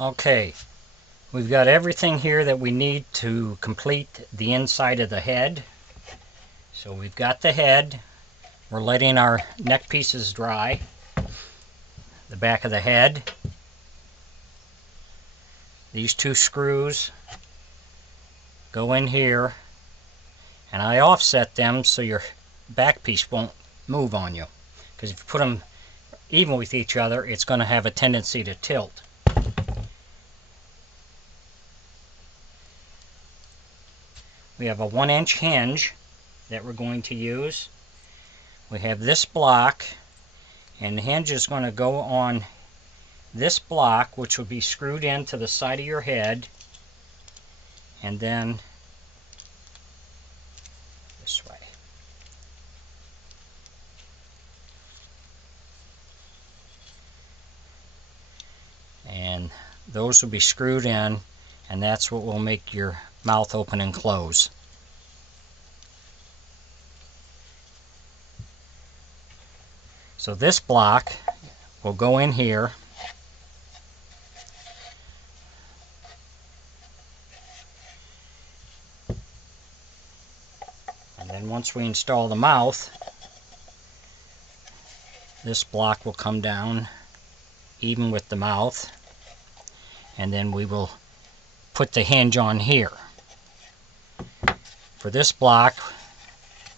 Okay, we've got everything here that we need to complete the inside of the head. So we've got the head. We're letting our neck pieces dry. The back of the head. These two screws go in here, and I offset them so your back piece won't move on you, because if you put them even with each other, it's going to have a tendency to tilt. We have a 1-inch hinge that we're going to use. We have this block, and the hinge is going to go on this block, which will be screwed into the side of your head, and then this way. And those will be screwed in, and that's what will make your mouth open and close. So this block will go in here, and then once we install the mouth, this block will come down even with the mouth, and then we will put the hinge on here. For this block,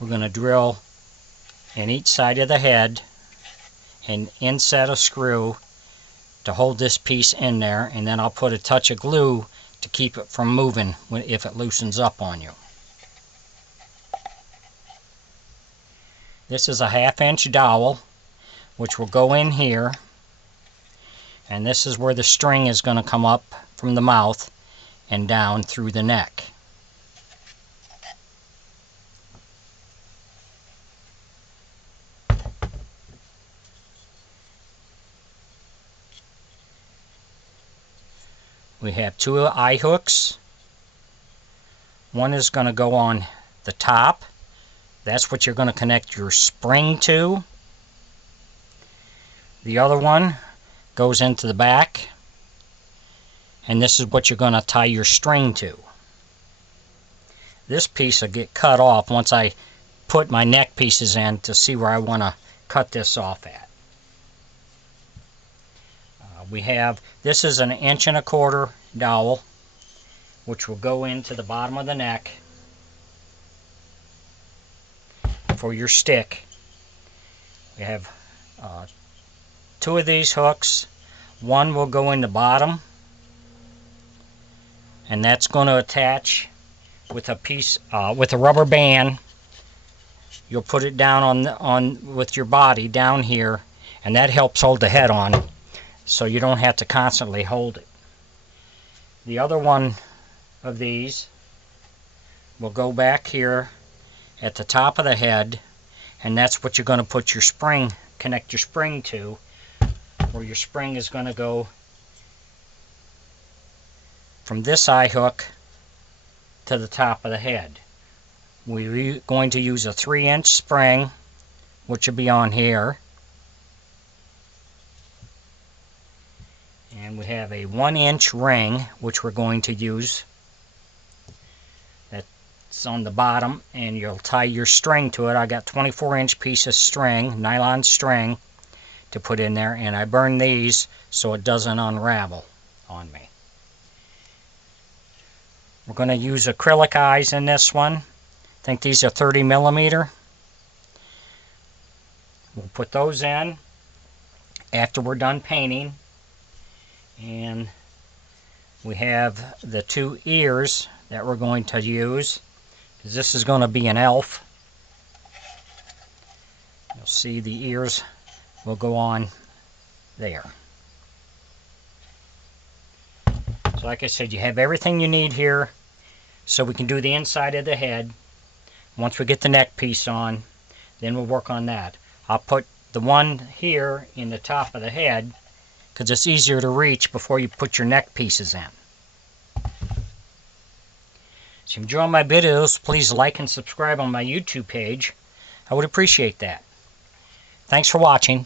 we're going to drill in each side of the head and inset a screw to hold this piece in there, and then I'll put a touch of glue to keep it from moving if it loosens up on you. This is a 1/2-inch dowel which will go in here, and this is where the string is going to come up from the mouth and down through the neck. We have 2 eye hooks. One is going to go on the top. That's what you're going to connect your spring to. The other one goes into the back, and this is what you're going to tie your string to. This piece will get cut off once I put my neck pieces in to see where I want to cut this off at. This is an 1.25-inch dowel, which will go into the bottom of the neck for your stick. We have 2 of these hooks. One will go in the bottom, and that's going to attach with a rubber band. You'll put it down with your body down here, and that helps hold the head on, so you don't have to constantly hold it. The other one of these will go back here at the top of the head, and that's what you're going to put your spring, connect your spring to, where your spring is going to go from this eye hook to the top of the head. We're going to use a 3-inch spring, which will be on here. And we have a 1-inch ring, which we're going to use. That's on the bottom, and you'll tie your string to it. I got 24-inch piece of string, nylon string, to put in there, and I burn these so it doesn't unravel on me. We're going to use acrylic eyes in this one. I think these are 30mm. We'll put those in after we're done painting. And we have the 2 ears that we're going to use, because this is going to be an elf. You'll see the ears will go on there. So like I said, you have everything you need here, so we can do the inside of the head. Once we get the neck piece on, then we'll work on that. I'll put the one here in the top of the head, because it's easier to reach before you put your neck pieces in. If you enjoy my videos, please like and subscribe on my YouTube page. I would appreciate that. Thanks for watching.